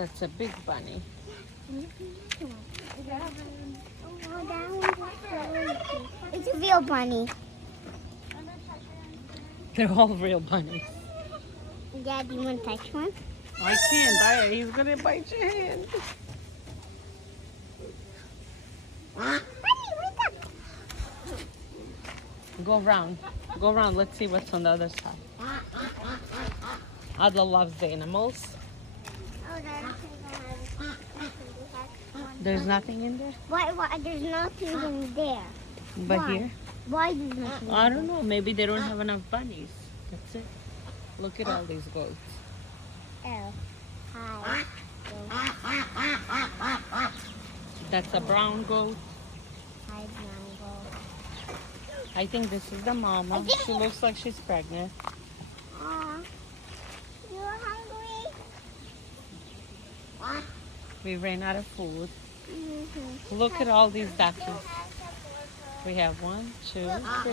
That's a big bunny. It's a real bunny. They're all real bunnies. Dad, you want to touch one? I can't. He's gonna bite your hand. Bunny, wake up! Go around. Go around. Let's see what's on the other side. Adla loves the animals. There's nothing in there. Why? There's nothing in there. But Why? here, Why there's nothing? I don't know. Maybe they don't have enough bunnies. That's it. Look at all these goats. Oh. Hi. That's a brown goat. Hi, Mango. I think this is the mama. She looks like she's pregnant. You're hungry? We ran out of food. Mm-hmm. Look at all these duckies. We have 1, 2, 3.